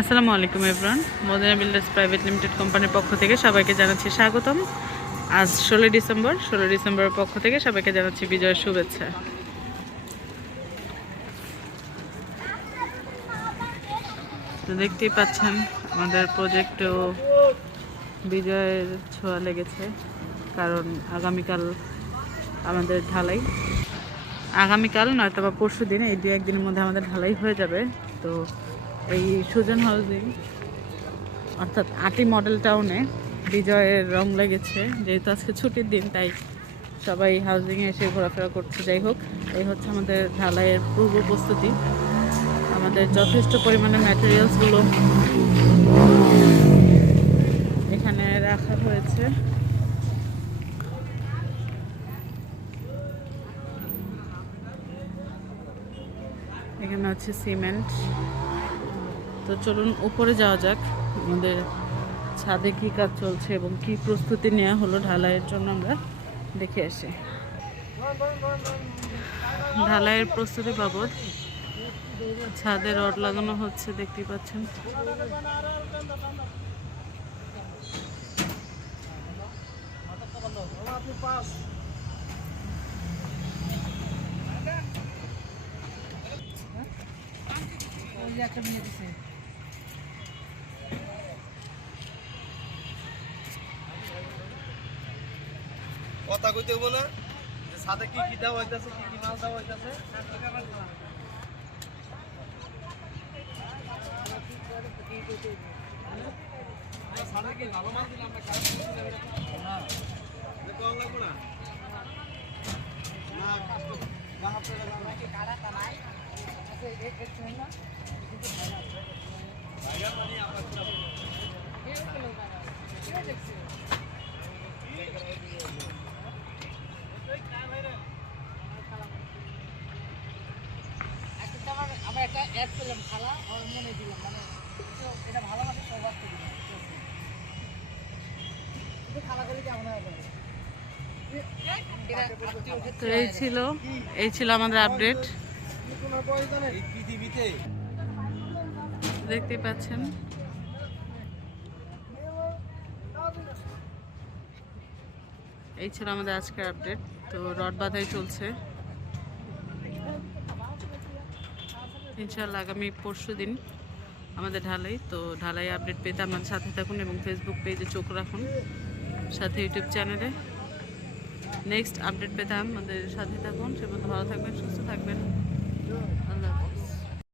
আসসালামু আলাইকুম everyone. Madina builders private limited কোম্পানির পক্ষ থেকে সবাইকে জানাচ্ছি স্বাগতম। আজ 16 ডিসেম্বরের পক্ষ থেকে সবাইকে জানাচ্ছি বিজয়ের শুভেচ্ছা। তো দেখতেই পাচ্ছেন আমাদের প্রজেক্টেও বিজয়ের ছোঁয়া লেগেছে, কারণ আগামীকাল আমাদের ঢালাই, আগামীকাল নয়তো বা পরশু দিন, এই 2-1 দিনের মধ্যে আমাদের ঢালাই হয়ে যাবে। তো এই সুজন হাউজিং অর্থাৎ আটি মডেল টাউনে বিজয়ের রং লেগেছে। যেহেতু আজকে ছুটির দিন, তাই সবাই হাউজিংয়ে এসে ঘোরাফেরা করছে। যাই হোক, এই হচ্ছে আমাদের ঢালাইয়ের পূর্ব প্রস্তুতি। আমাদের যথেষ্ট পরিমাণে ম্যাটেরিয়ালসগুলো এখানে রাখা হয়েছে। এখানে হচ্ছে সিমেন্ট। তো চলুন উপরে যাওয়া যাক, আমাদের ছাদে কী কাজ চলছে এবং কি প্রস্তুতি নেওয়া হলো ঢালাইয়ের জন্য আমরা দেখে আসি। ঢালাইয়ের প্রস্তুতি বাবদ ছাদে রড লাগানো হচ্ছে, দেখতেই পাচ্ছেন। কথা কইতে হবো না, সাথে কি কি দেওয়া হইতাছে, কি কি মাল দেওয়া হইতাছে। সাথে কি ভালো মাল দিলে আমরা খারাপ কিছু দেব না, দেখো লাগবে না না কাস্ট না আপনারা জানেন কি কাড়া কানাই আছে এক এক ছিল না কিন্তু ভাইয়া মানে আমরা কি হলো কাড়া কি দেখছি আমরা একটা অ্যাড করলাম খালা আর মনে দিলাম, মানে এটা ভালোবাসা সবার থেকে কিন্তু খালা করে কেমন হবে। তো এই ছিল আমাদের আপডেট। দেখতেই পাচ্ছেন এই ছিল আমাদের আজকের আপডেট। তো রড বাঁধাই চলছে, ইনশাআল্লাহ আগামী পরশু দিন আমাদের ঢালাই। তো ঢালাই আপডেট পেতে আমাদের সাথে থাকুন এবং ফেসবুক পেজে চোখ রাখুন, সাথে ইউটিউব চ্যানেলে নেক্সট আপডেট পেতে আমাদের সাথে থাকুন। সে পর্যন্ত ভালো থাকবেন, সুস্থ থাকবেন।